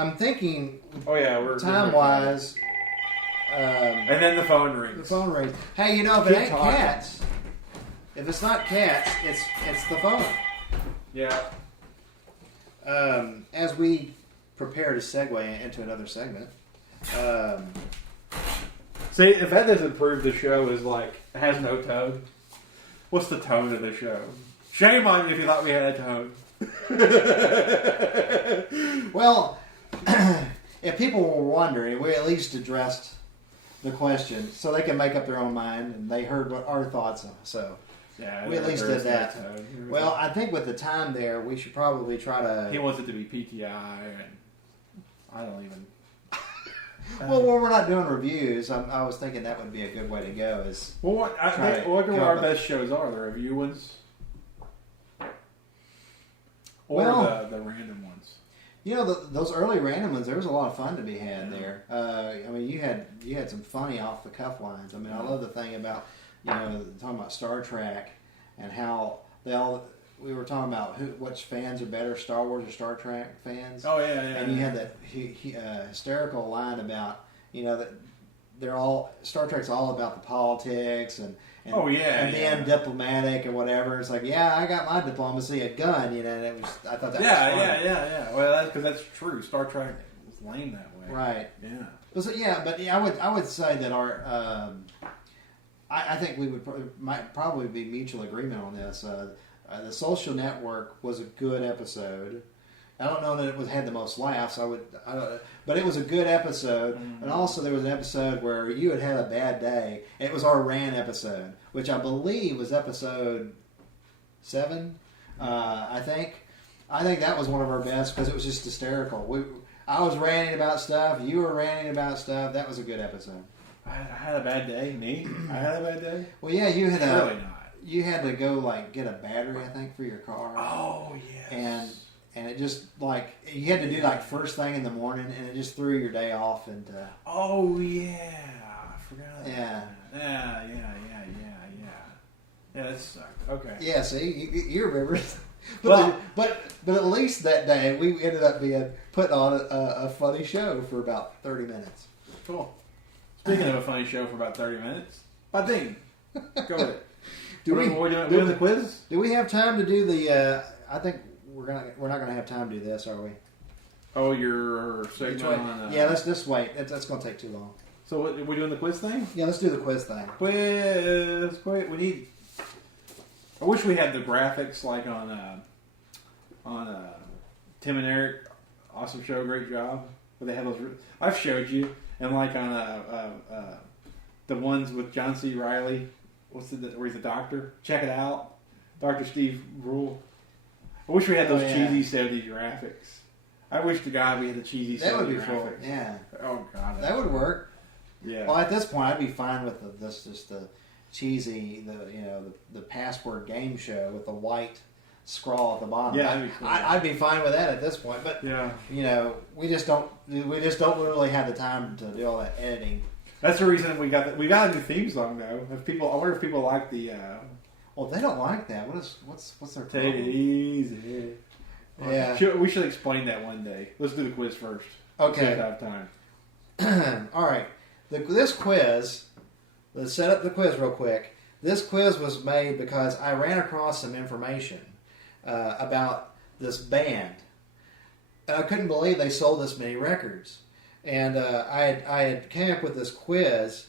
I'm thinking. Oh yeah, we're time wise. And then the phone rings. The phone rings. Hey, you know, if it ain't cats, if it's not cats, it's the phone. Yeah. As we prepare to segue into another segment. See, if that doesn't prove the show is has no tone, what's the tone of the show? Shame on you if you thought we had a tone. Well, if people were wondering, we at least addressed the question so they can make up their own mind, and they heard what our thoughts are. So yeah, we at least did that. Well, I think with the time there, we should probably try to. He wants it to be PTI, and I don't even. Well, when we're not doing reviews, I was thinking that would be a good way to go. Is what our best shows are, the review ones, or the random ones. You know, those early random ones, there was a lot of fun to be had there. I mean, you had some funny off the cuff lines. I mean, I love the thing about talking about Star Trek and how we were talking about which fans are better, Star Wars or Star Trek fans. Oh yeah. And you had that hysterical line about that Star Trek's all about the politics and being diplomatic and whatever. It's like, yeah, I got my diplomacy, a gun, and I thought that was funny. Yeah. Well, because that's true. Star Trek was lame that way. Right. Yeah. I would say that our I think we might probably be mutual agreement on this. The Social Network was a good episode. I don't know that it had the most laughs. But it was a good episode. Mm-hmm. And also there was an episode where you had a bad day. It was our rant episode, which I believe was episode 7. I think that was one of our best because it was just hysterical. I was ranting about stuff. You were ranting about stuff. That was a good episode. I had a bad day. Me? I had a bad day. Well, yeah, you had really not. You had to go get a battery, I think, for your car. Oh yes. And it just you had to do first thing in the morning, and it just threw your day off into. Oh yeah, I forgot. Yeah. Yeah. Yeah, that sucked. Okay. Yeah, see, you remember. Well, but at least that day we ended up putting on a funny show for about 30 minutes. Cool. Speaking of a funny show for about 30 minutes, Bading. Go with it. We're doing the quiz? Do we have time to do the? I think we're not gonna have time to do this, are we? Oh, your segment on. Yeah, let's just wait. That's gonna take too long. So, are we doing the quiz thing? Yeah, let's do the quiz thing. Quiz. We need. I wish we had the graphics on Tim and Eric. Awesome show, great job. But they have those. I've showed you, and on the ones with John C. Reilly. Where he's a doctor? Check it out, Dr. Steve Brule. I wish we had those cheesy 70s graphics. I wish to God we had the cheesy 70s graphics. That would be cool. Yeah. Oh God. That would work. Yeah. Well, at this point, I'd be fine with the cheesy, the password game show with the white scroll at the bottom. Yeah, that'd be cool. I'd be fine with that at this point. But we just don't really have the time to do all that editing. That's the reason we got a new theme song though. I wonder if people like the. Well, they don't like that. What's their problem? Take it easy. Yeah. We should explain that one day. Let's do the quiz first. Okay. So we have time. All right. This quiz. Let's set up the quiz real quick. This quiz was made because I ran across some information about this band, and I couldn't believe they sold this many records. And I had came up with this quiz.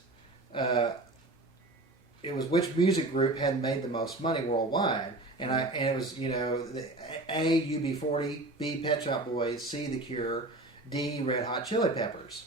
It was which music group had made the most money worldwide, and it was the A, UB40, B, Pet Shop Boys, C, The Cure, D, Red Hot Chili Peppers.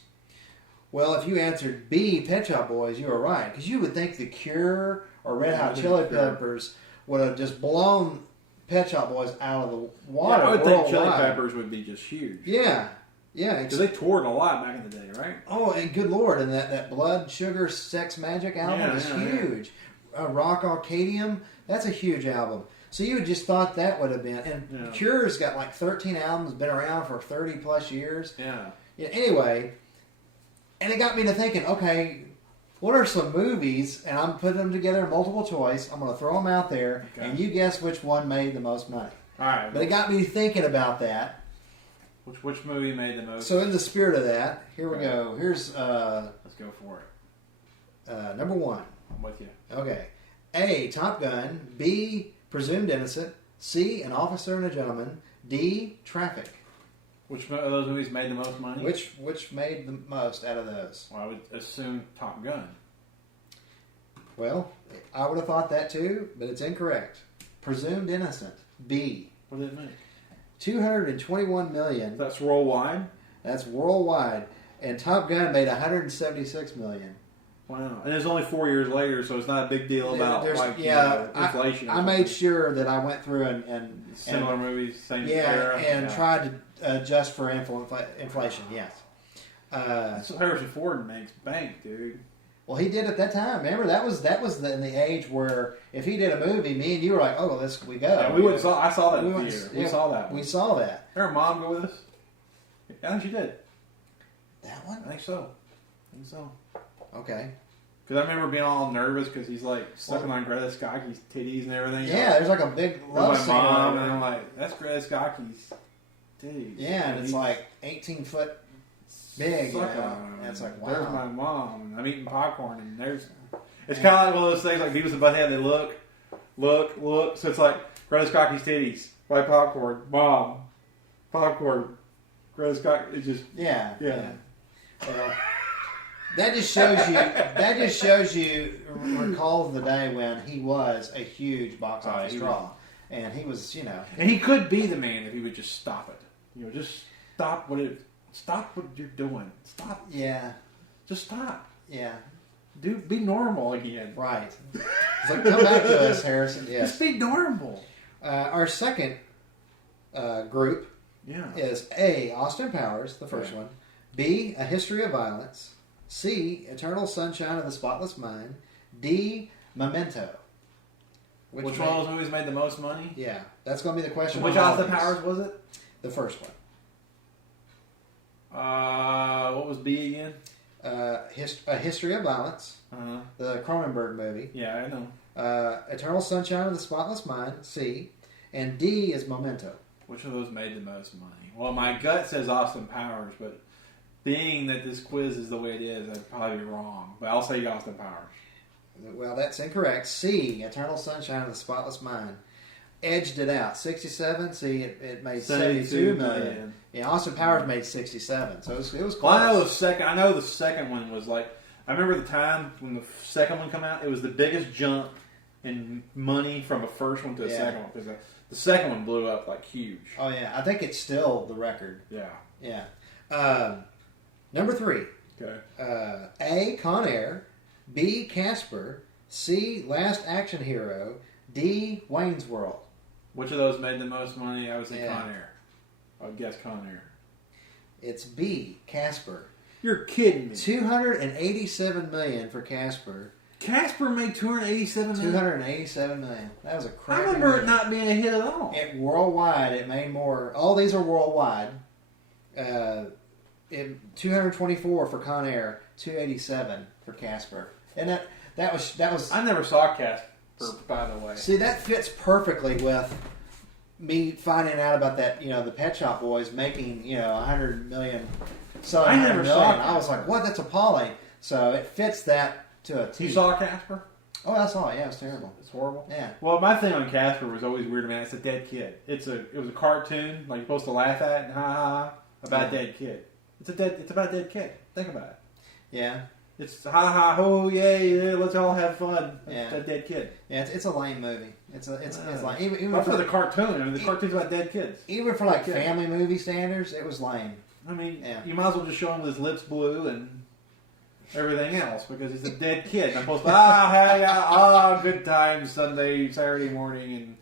Well, if you answered B, Pet Shop Boys, you were right, because you would think The Cure or Red Hot Chili Peppers would have just blown Pet Shop Boys out of the water. Yeah, I would think Chili Peppers would be just huge. Yeah. Yeah, because they toured a lot back in the day, right? Oh, and good Lord, and that Blood Sugar Sex Magic album is huge. Rock Arcadium, that's a huge album. So you just thought that would have been, and Cure's got 13 albums, been around for 30 plus years. Yeah. Anyway, and it got me to thinking, okay, what are some movies? And I'm putting them together in multiple choice. I'm going to throw them out there, and you guess which one made the most money. All right. But it got me thinking about that. Which movie made the most? So in the spirit of that, here we Okay. go. Here's Let's go for it. number 1. I'm with you. Okay. A, Top Gun. B, Presumed Innocent. C, An Officer and a Gentleman. D, Traffic. Which of those movies made the most money? Which made the most out of those? Well, I would assume Top Gun. Well, I would have thought that too, but it's incorrect. Presumed Innocent. B. What did it make? 221 million. That's worldwide. That's worldwide. And Top Gun made 176 million. Wow. And it's only 4 years later, so it's not a big deal about There's- like yeah, inflation. or I made something. sure that I went through and Similar movies, same yeah, era. and tried to adjust for inflation. Yes. So Harrison Ford makes bank, dude. Well, he did at that time. Remember, that was in the age where if he did a movie, me and you were like, "Oh, well, we go." Yeah, we went. I saw that We in the went- theater. yeah, We saw that. We saw that. Did her mom go with us? I think she did. That I one. think so. Okay. Because I remember being all nervous because he's like sucking Well- on Greta Scacchi's titties and everything. Yeah, there's like a big With love my scene. mom, over and there. I'm like, that's Greta Scacchi's titties. Yeah, and it's like 18 foot big. You know? Suck on them. And it's like, There's wow. my mom, and I'm eating popcorn, and there's. It's kind of like one of those things like Beavis and Butthead. They look. So it's like Greta Scacchi's titties, buy popcorn, mom, popcorn, Greta Scacchi. It just Yeah. Yeah. Well, that just shows you recalls the day when he was a huge box office he draw, and he was, and he could be the man if he would just stop it. Just stop what you're doing. Stop. Yeah. Just stop. Yeah. Be normal again. Right. It's like, come back to us, Harrison. Yes. Just be normal. Our second group Yeah. is A, Austin Powers, the first Yeah. one. B, A History of Violence. C, Eternal Sunshine of the Spotless Mind. D, Memento. Which one of those movies made the most money? Yeah, that's going to be the question. Which on all Austin these. Powers was it? The first one. What was B again? A History of Violence, Uh-huh. the Cronenberg movie. Yeah, I know. Eternal Sunshine of the Spotless Mind, C. And D is Memento. Which of those made the most money? Well, my gut says Austin Powers, but being that this quiz is the way it is, I'd probably be wrong. But I'll say Austin Powers. Well, that's incorrect. C, Eternal Sunshine of the Spotless Mind. Edged it out. 67. See, it made 72 million. Yeah, Austin Powers made 67. So it was close. Well, I know the second one was like. I remember the time when the second one came out. It was the biggest jump in money from a first one to a Yeah. second one because the second one blew up like huge. Oh, yeah. I think it's still the record. Yeah. Yeah. Number 3. Okay. A, Con Air. B, Casper. C, Last Action Hero. D, Wayne's World. Which of those made the most money? I would say Yeah. Con Air. I would guess Con Air. It's B, Casper. You're kidding me. 287 million for Casper. Casper made 287 million. 287 million. That was a I crappy remember movie. it not being a hit at all. Worldwide, it made more. All these are worldwide. 224 for Con Air, 287 for Casper, and that was. I never saw Casper, by the way. See, that fits perfectly with me finding out about that. The Pet Shop Boys making 100 million. So I never saw I was Casper. like, what? That's appalling. So it fits that to a T. You saw Casper? Oh, I saw it. Yeah, it was terrible. It's horrible. Yeah. Well, my thing on Casper was always weird, man. It's a dead kid. It was a cartoon, like you're supposed to laugh at and ha ha ha about a dead kid. It's about a dead kid. Think about it. Yeah. It's ha ha ho yay, let's all have fun. Yeah. It's a dead kid. Yeah, it's a lame movie. It's like even But for for the cartoon, I mean the cartoon's about dead kids. even for like Yeah. family movie standards, it was lame. I mean, Yeah. you might as well just show him his lips blue and everything else because he's a dead kid. I'm supposed to good times Sunday, Saturday morning, and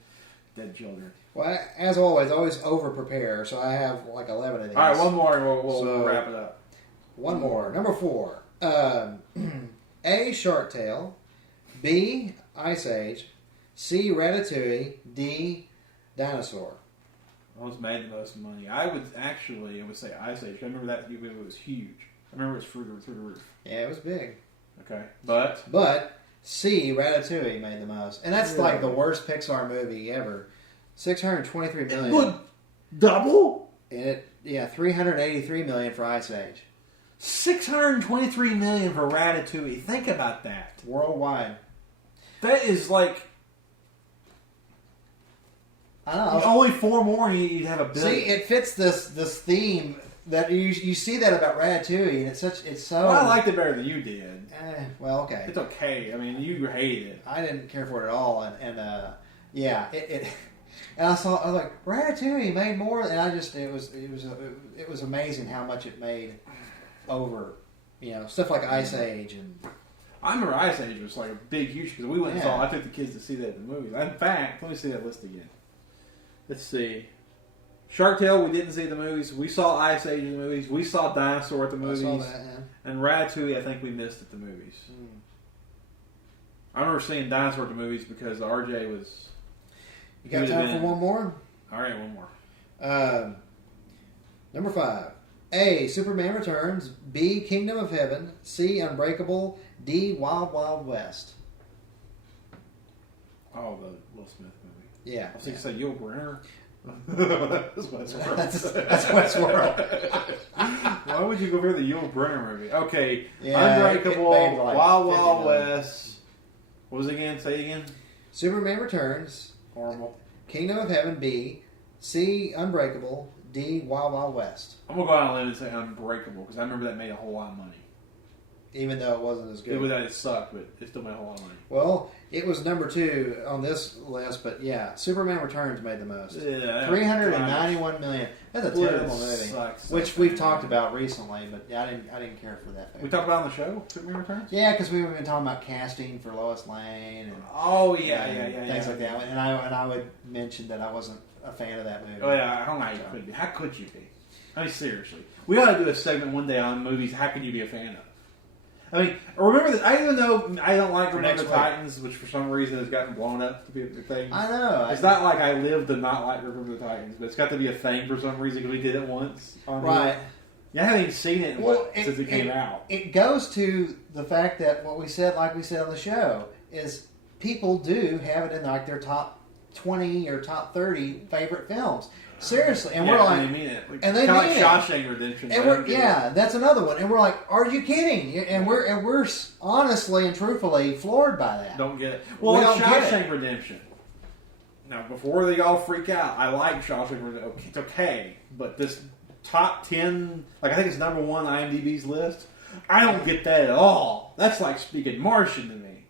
dead children. Well, as always over prepare. So I have like 11 of these. All right, one more, and we'll So- wrap it up. One more. Number 4. A, Shark Tale. B, Ice Age. C, Ratatouille. D, Dinosaur. Those made the most money. I would say Ice Age. I remember that movie was huge. I remember it was through the roof. Yeah, it was big. Okay, but But C, Ratatouille made the most. And that's like the Really? worst Pixar movie ever. $623 it million. would double. $383 million for Ice Age $623 million for Ratatouille. Think about that. worldwide. That is like I know. only 4 more and you'd have $1 billion. See, it fits this theme that you see that about Ratatouille, and it's so. Well, I liked it better than you did. Well, okay. It's okay. I mean, you hated it. I didn't care for it at all, and yeah, it and I was like, Ratatouille made more, and it was amazing how much it made over, stuff like Ice Age and. I remember Ice Age was like a big, huge because we went and saw. I took the kids to see that in the movies. In fact, let me see that list again. Let's see. Shark Tale, we didn't see the movies. We saw Ice Age in the movies. We saw Dinosaur at the movies. I saw that, yeah. And Ratatouille, I think we missed at the movies. I remember seeing Dinosaur at the movies because RJ was. You got time for one more? All right, one more. Number 5. A. Superman Returns. B. Kingdom of Heaven. C. Unbreakable. D. Wild Wild West. Oh, the Will Smith movie. Yeah. I was going to say Yul Brynner. That's Westworld. That's Westworld. Why would you go over the Yul Brynner movie? Okay, Yeah, Unbreakable, it made like Wild $50 Wild million. West. What was it again? Say it again. Superman Returns. Horrible. Kingdom of Heaven. B. C. Unbreakable. D. Wild Wild West. I'm gonna go out on a limb and say Unbreakable because I remember that made a whole lot of money. Even though it wasn't as good. It sucked, but it still made a whole lot of money. Well, it was number 2 on this list, but yeah, Superman Returns made the most. Yeah, $391 million. That's a terrible movie, sucks. which we've talked about recently. But yeah, I didn't care for that movie. We talked about it on the show, Superman Returns. Yeah, because we've been talking about casting for Lois Lane and Oh yeah, things like that. And I would mention that I wasn't a fan of that movie. Oh yeah, I don't know how you could be. How could you be? I mean, seriously, we ought to do a segment one day on movies. How could you be a fan of? I mean, remember that? I even though I don't like Remember the Titans, which for some reason has gotten blown up to be a thing. I know. It's not like I live to not like Remember the Titans, but it's got to be a thing for some reason because we did it once. Right. Yeah, I haven't even seen it, since it came out. It goes to the fact that what we said, like we said on the show, is people do have it in like their top 20 or top 30 favorite films. Seriously, and we're like, and they mean it. And they kind mean of like Shawshank Redemption. And that's another one. And we're like, are you kidding? And we're honestly and truthfully floored by that. Don't get it. Well, we don't Shawshank Redemption. Now, before they all freak out, I like Shawshank Redemption. It's okay, but this top 10, like I think it's number 1 on IMDb's list. I don't get that at all. That's like speaking Martian to me.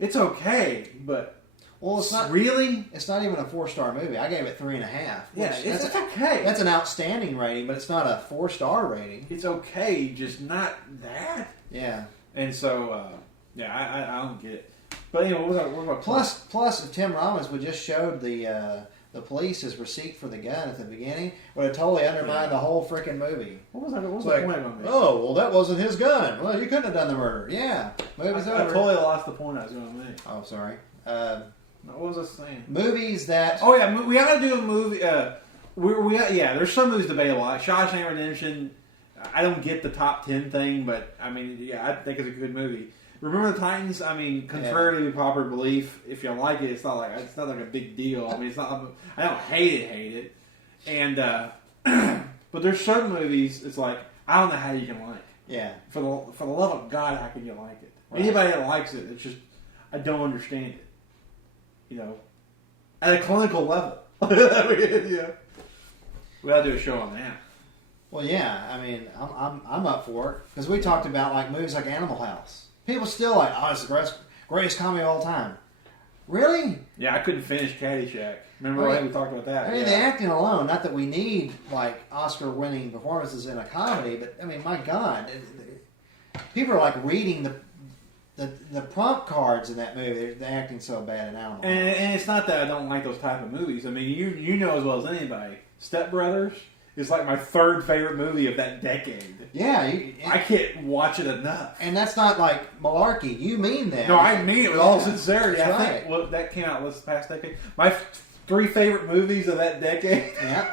It's okay, but. Well, it's not really. It's not even a 4-star movie. I gave it 3.5. Yeah, it's okay. That's an outstanding rating, but it's not a 4-star rating. It's okay, just not that. Yeah. And so, I don't get it. But anyway, what about plus, if Tim Robbins would just showed the police his receipt for the gun at the beginning, would have totally undermined the whole freaking movie. What was that? What was like, the point of it? Oh, well, that wasn't his gun. Well, you couldn't have done the murder. Yeah, movie's over. I totally lost the point I was going to make. Oh, sorry. What was I saying? Movies that... Oh, yeah, we got to do a movie... there's some movies debatable. Like Shawshank Redemption, I don't get the top 10 thing, but, I mean, yeah, I think it's a good movie. Remember the Titans? I mean, contrary to popular belief, if you like it, it's not like a big deal. I mean, it's not... I don't hate it. And, but there's certain movies, it's like, I don't know how you can like it. Yeah. For the love of God, how can you like it? Right. Anybody that likes it, it's just, I don't understand it. At a clinical level. Yeah. We ought to do a show on that. Well, yeah. I mean, I'm up for it because we talked about like movies like Animal House. People still like, oh, it's the greatest comedy of all time. Really? Yeah, I couldn't finish Caddyshack. Remember we talked about that? I mean, the acting alone. Not that we need like Oscar-winning performances in a comedy, but I mean, my God, people are like reading the prompt cards in that movie. They're acting so bad in Animal House. And it's not that I don't like those type of movies. I mean, you know as well as anybody, Step Brothers is like my 3rd favorite movie of that decade. Yeah. I can't watch it enough. And that's not like malarkey. You mean that. No, I mean it with all sincerity. That's I think that came out this past decade. My 3 favorite movies of that decade. Yeah.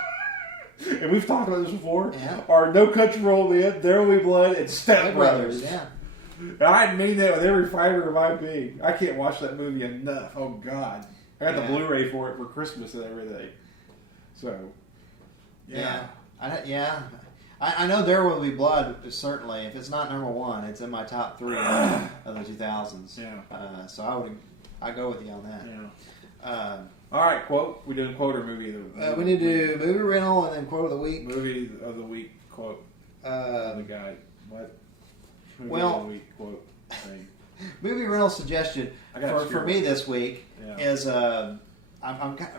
And we've talked about this before. Yeah. Are No Country for Old Men, There Will Be Blood, and Step Brothers. Yeah. And I mean that with every fiber of my being. I can't watch that movie enough. Oh God, I got the Blu-ray for it for Christmas and everything. So, I know There Will Be Blood, certainly. If it's not number one, it's in my top three of the 2000s. Yeah. So I go with you on that. Yeah. All right, quote. We did a quote or movie of the week. We need to do movie rental and then quote of the week. Movie of the week quote. The guy. What? Movie Well, of the week quote thing. Movie rental suggestion for me this week is I'm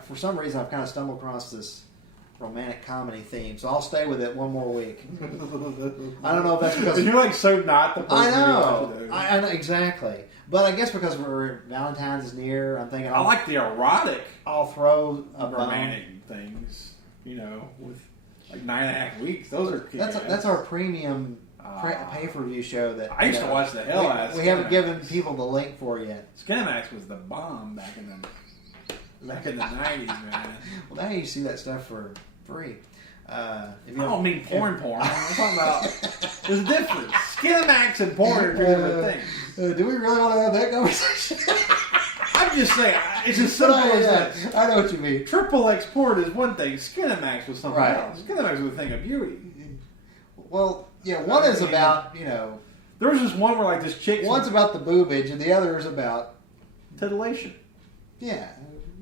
for some reason I've kind of stumbled across this romantic comedy theme, so I'll stay with it one more week. I don't know if that's because you're like so not the person. I know exactly, but I guess because Valentine's is near, I'm thinking I like the erotic. I'll throw a romantic things, with like 9.5 weeks. Those are that's our premium pay-per-view show that I used to watch the hell out of. We haven't given people the link for yet. Skinamax was the bomb back in the 90s, man. Well, now you see that stuff for free. I don't mean porn. I'm talking about there's a difference. Skinamax and porn are two different things. Do we really want to have that conversation? I'm just saying, it's as simple as that. I know what you mean. Triple X porn is one thing. Skinamax was something else. Skinamax was a thing of beauty. Well, yeah, one is about, There was just one where like this chick. One's about the boobage and the other is about titillation. Yeah,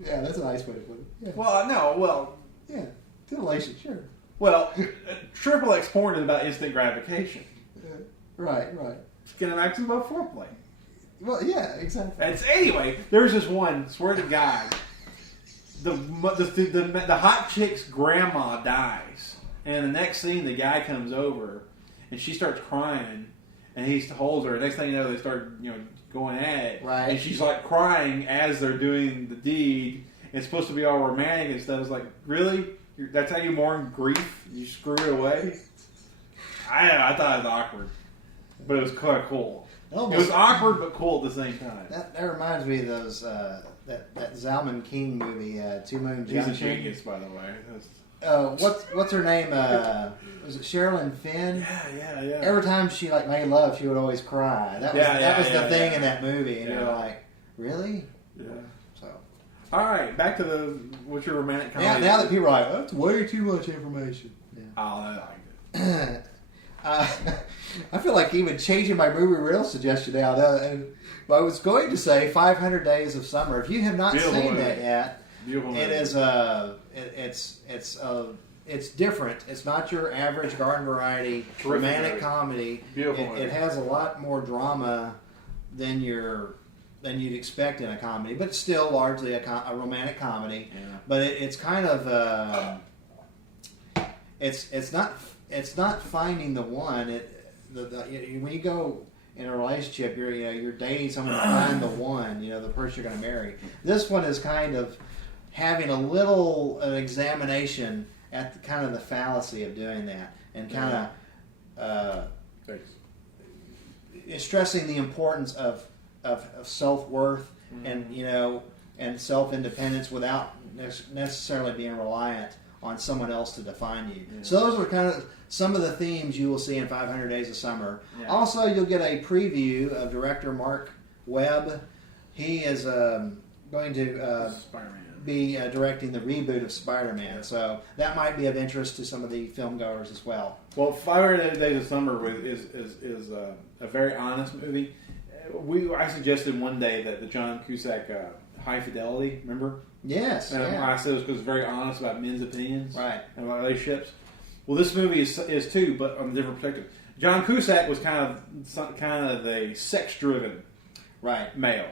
that's a nice way to put it. Yeah. Well, no, yeah, titillation, sure. Well, Triple X porn is about instant gratification. Right. Skinamax is about foreplay. Well, yeah, exactly. Anyway, there's this one, swear to God, the hot chick's grandma dies, and the next scene the guy comes over, and she starts crying, and he holds her. Next thing you know, they start going at it, right? And she's like crying as they're doing the deed. It's supposed to be all romantic and stuff. It's like, really? That's how you mourn grief? You screw it away? I thought it was awkward, but it was kind of cool. It was awkward but cool at the same time. That reminds me of those that Zalman King movie, Two Moon Junction. He's a genius, by the way. What's her name? Was it Sherilyn Fenn? Yeah. Every time she made love, she would always cry. That was the thing in that movie, and you're like, really? Yeah. So, all right, back to what's your romantic comedy? Now that people are like, that's way too much information. Yeah. Oh, I like it. I feel like even changing my movie reel suggestion now. I was going to say 500 Days of Summer. If you have not seen that yet, it is it's different. It's not your average garden variety romantic comedy. It has a lot more drama than you'd expect in a comedy, but still largely a romantic comedy. Yeah. But it's kind of it's not finding the one. When you go in a relationship, you're dating someone to find the one, the person you're going to marry. This one is kind of having an examination at kind of the fallacy of doing that, and kind of stressing the importance of self-worth and self-independence without necessarily being reliant on someone else to define you. Yeah. So those are kind of some of the themes you will see in 500 Days of Summer. Yeah. Also, you'll get a preview of director Mark Webb. He is going to be directing the reboot of Spider-Man. So that might be of interest to some of the film goers as well. Well, 500 Days of Summer is a very honest movie. I suggested one day that the John Cusack High Fidelity, remember? Yes. And I said it was because it's very honest about men's opinions, right, and about relationships. Well, this movie is too, but on a different perspective. John Cusack was kind of the sex-driven male.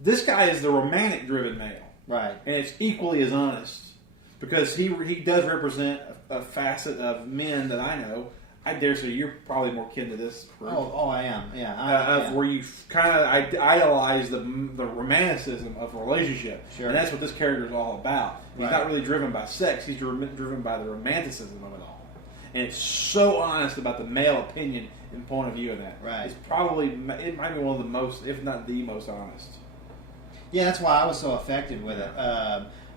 This guy is the romantic-driven male, right, and it's equally as honest because he does represent a facet of men that I know. I dare say you're probably more kin to this group. Oh, I am. Yeah, where you kind of idolize the romanticism of a relationship, sure. And that's what this character is all about. He's not really driven by sex; he's driven by the romanticism of it all. And it's so honest about the male opinion and point of view of that. Right. It might be one of the most, if not the most honest. Yeah, that's why I was so affected with it.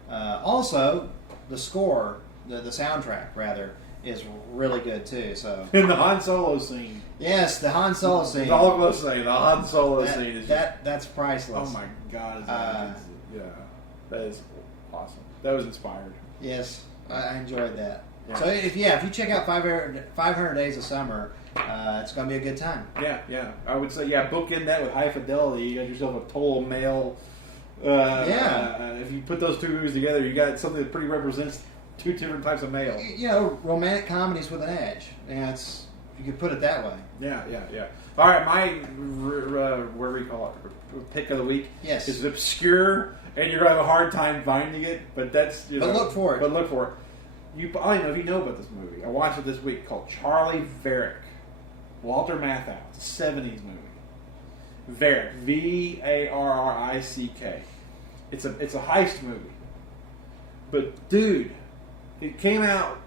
Also, the score, the soundtrack rather, is really good too. So in the Han Solo scene. Yes, the Han Solo scene. That's all I'm going to say. The Han Solo scene is that's priceless. Oh my God! That is awesome. That was inspired. Yes, I enjoyed that. Yeah. So if you check out 500 Days of Summer, it's going to be a good time. Yeah. I would say, book in that with High Fidelity. You got yourself a total male. If you put those two movies together, you got something that pretty represents two different types of male. Romantic comedies with an edge. Yeah, you could put it that way. Yeah. All right, my what do we call it? Pick of the week. Yes. Is obscure, and you're gonna have a hard time finding it, but that's. But look for it. I don't know if you know about this movie. I watched it this week called Charlie Varick. Walter Matthau. It's a 70s movie. Varick. Varrick. It's a heist movie. But dude, it came out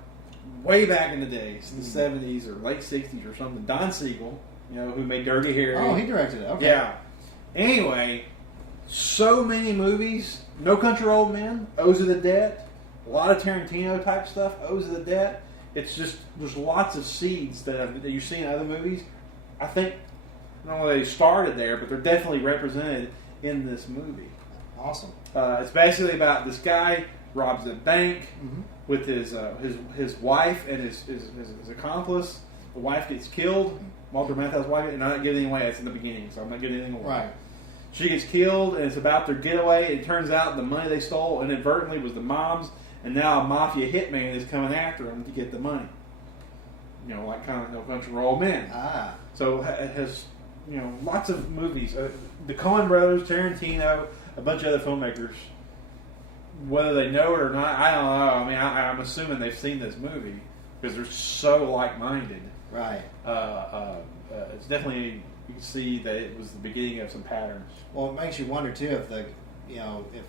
way back in the days, the 70s or late 60s or something. Don Siegel, who made Dirty Harry. Oh, he directed it. Okay. Yeah. Anyway, so many movies. No Country for Old Men, O's of the Dead, a lot of Tarantino type stuff, O's of the Dead. It's just, there's lots of seeds that you see in other movies. I think, not only they started there, but they're definitely represented in this movie. Awesome. It's basically about this guy robs a bank with his wife and his accomplice. The wife gets killed. Walter Matthau's wife, and I'm not giving anything away. It's in the beginning, so I'm not giving anything away. Right. She gets killed, and it's about their getaway. It turns out the money they stole inadvertently was the mom's, and now a mafia hitman is coming after them to get the money. Like kind of No Country for Old Men. Ah. So it has, lots of movies. The Coen brothers, Tarantino, a bunch of other filmmakers. Whether they know it or not, I don't know. I mean, I'm assuming they've seen this movie because they're so like-minded. Right. It's definitely, you can see that it was the beginning of some patterns. Well, it makes you wonder too if if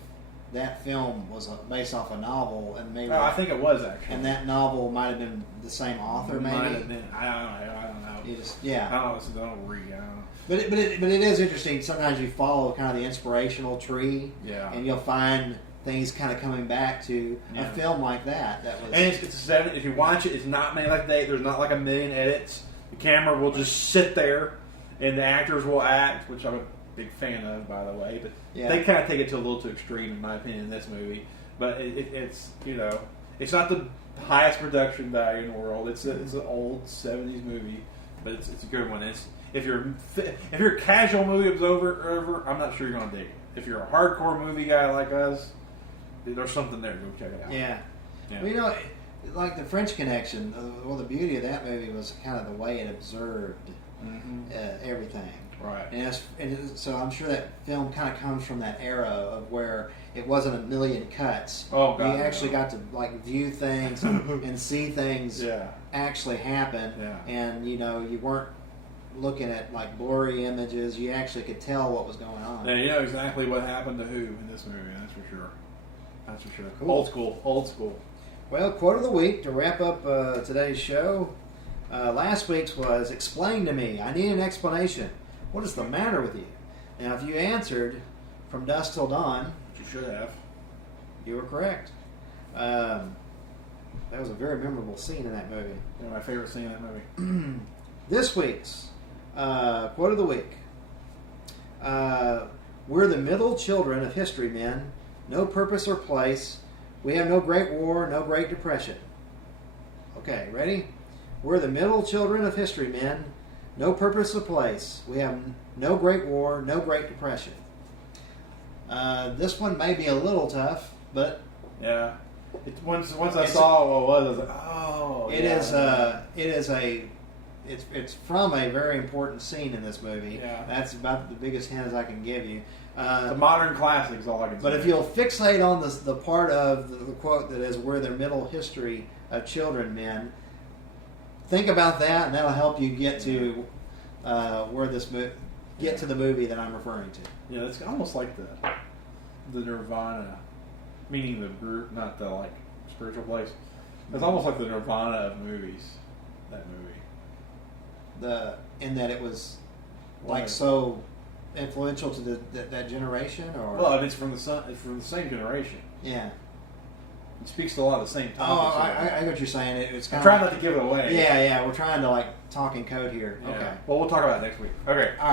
that film was based off a novel and maybe. I think it was actually. And that novel might have been the same author, maybe. Might have been. I don't know. You just, yeah. I don't read. I don't know. But it is interesting. Sometimes you follow kind of the inspirational tree, and you'll find things kind of coming back to a film like that. That was. And it's a 7. If you watch it, it's not made like that. There's not like a million edits. The camera will just sit there, and the actors will act, which I'm a big fan of, by the way. But they kind of take it to a little too extreme, in my opinion, in this movie. But it's it's not the highest production value in the world. It's an old 70s movie, but it's a good one. If you're a casual movie observer, I'm not sure you're gonna dig it. If you're a hardcore movie guy like us, there's something there. Go check it out. Yeah. Well, like the French Connection. Well, the beauty of that movie was kind of the way it observed everything. Right. And so I'm sure that film kind of comes from that era of where it wasn't a million cuts. Oh, God. You actually got to view things and see things actually happen. Yeah. And you weren't looking at blurry images. You actually could tell what was going on. Yeah, you know exactly what happened to who in this movie. That's for sure. Cool. Old school. Well, quote of the week to wrap up today's show. Last week's was, "Explain to me. I need an explanation. What is the matter with you?" Now, if you answered "From Dusk Till Dawn," Which you should have. you were correct. That was a very memorable scene in that movie. My favorite scene in that movie. This week's quote of the week. "We're the middle children of history, men. No purpose or place. We have no Great War, no Great Depression." Okay, ready? "We're the middle children of history, men. No purpose or place. We have no Great War, no Great Depression." This one may be a little tough, but yeah. Once I saw what it was, I was like, oh. It's from a very important scene in this movie. Yeah. That's about the biggest hint as I can give you. The modern classic is all I can say. But if you'll fixate on the part of the quote that is, "We're the middle history of children, men," think about that, and that'll help you get to where this get to the movie that I'm referring to. Yeah, it's almost like the Nirvana, meaning the group, not the spiritual place. It's almost like the Nirvana of movies. That movie. In that it was so influential to that generation, or well, it's from the same generation. Yeah. It speaks to a lot of the same topics. Oh, I get what you're saying. It's kind I'm trying not to give it away. Yeah. We're trying to talk in code here. Yeah. Okay. Well, we'll talk about it next week. Okay. All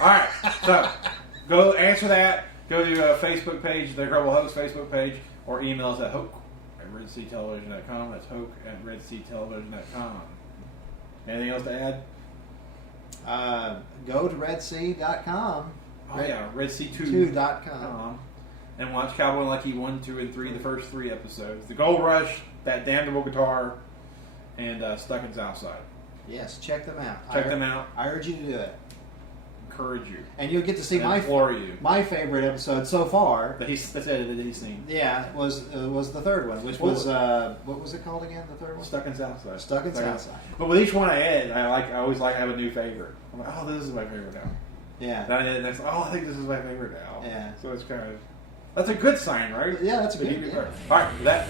right. So go answer that. Go to Facebook page, the Incredible Host Facebook page, or email us at redseatelevision.com. That's Hoke at redseatelevision.com. Anything else to add? Go to redsea.com. Oh, yeah, redseat2.com. And watch Cowboy Lucky 1, 2, and 3, the first 3 episodes. The Gold Rush, That Damnable Guitar, and Stuck in Southside. Yes, check them out. Check them out. I urge you to do it. Encourage you. And you'll get to see my favorite episode so far. That's edited that he's seen. Yeah, was the third one, which was what was it called again? The third one, Stuck in Southside. Stuck in Southside. But with each one I add, I always like to have a new favorite. I'm like, oh, this is my favorite now. Yeah. And I edit next. Oh, I think this is my favorite now. Yeah. So it's kind of that's a good sign, right? Yeah, that's a good. Yeah. All right, with that.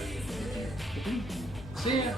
See ya.